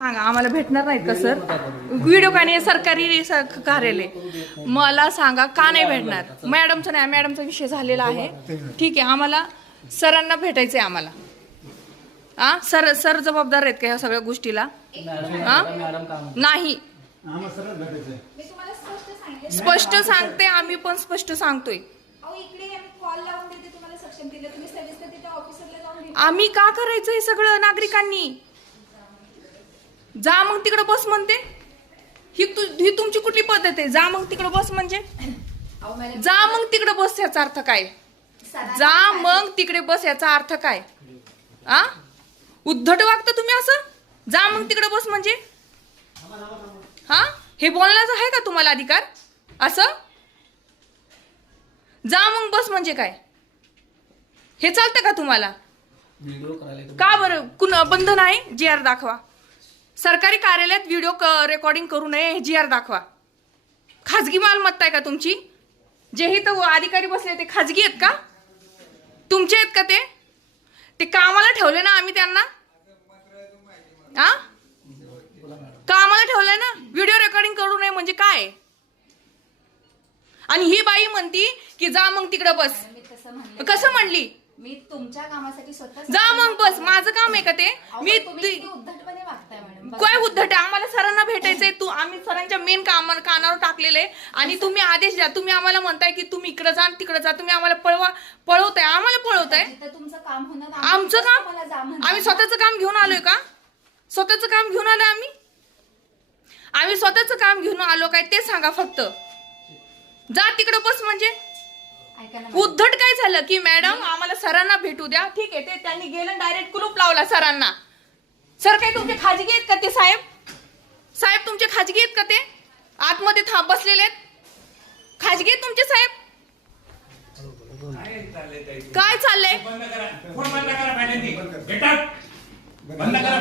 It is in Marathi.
सांगा आम्हाला भेटणार नाहीत का सर? व्हिडिओ का नाही सरकारी कार्यालय, मला सांगा का नाही भेटणार? मॅडमचा नाही, मॅडमचा विषय झालेला आहे, ठीक आहे. आम्हाला सरांना भेटायचंय आम्हाला. सर सर जबाबदार आहेत का ह्या सगळ्या गोष्टीला? नाही, स्पष्ट सांगते आम्ही, पण स्पष्ट सांगतोय. आम्ही का करायचं हे सगळं नागरिकांनी? जा मग तिकडे बस म्हणते. ही तुमची कुठली पद्धत आहे? जा मग तिकडे बस म्हणजे जा मग तिकडे बस याचा अर्थ काय? जा मग तिकडे बस याचा अर्थ काय? उद्धट वागता तुम्ही असं? जा मग तिकडे बस म्हणजे हे बोलण्याचा आहे का तुम्हाला अधिकार? असं जा मग बस म्हणजे काय? हे चालतं का तुम्हाला? का बरं बंधन आहे? GR दाखवा. सरकारी कार्यालयात व्हिडिओ रेकॉर्डिंग करू नये हे GR दाखवा. खाजगी मालमत्ता आहे का तुमची? जे इथं अधिकारी बसले ते खाजगी आहेत का? तुमचे आहेत का ते कामाला ठेवले ना आम्ही त्यांना? कामाला ठेवलंय ना. व्हिडिओ रेकॉर्डिंग करू नये म्हणजे काय? आणि ही बाई म्हणती की जा मग तिकडे बस. कसं म्हणली? मी तुमच्या कामासाठी स्वतः जा मग बस. माझं काम आहे का ते? मी उद्धटपणे वागताय मॅडम. काय उद्धट आहे? आम्हाला सरांना भेटायचंय. आम्ही सरांच्या मेन कानावर टाकलेले आणि तुम्ही आदेश द्या. तुम्ही आम्हाला म्हणताय की तुम्ही इकडे जा तिकडे जा. तुम्ही आम्हाला पळवताय. आम्हाला पळवताय. तुमचं काम होणार, आमचं काम? आम्ही स्वतःचं काम घेऊन आलोय का? स्वतःचं काम घेऊन आलोय आम्ही स्वतःचं काम घेऊन आलो काय ते सांगा फक्त. जा तिकडे बस म्हणजे उद्धट काय झालं की मॅडम आम्हाला सरांना भेटू द्या. ठीक आहे, ते त्यांनी गेलं डायरेक्ट कुलूप लावला सरांना. सर काय तुमचे खाजगी आहेत का ते? साहेब तुमचे खाजगी आहेत का ते? आतमध्ये बसलेले आहेत? खाजगी आहेत तुमचे साहेब? काय चाललंय? बंद करा.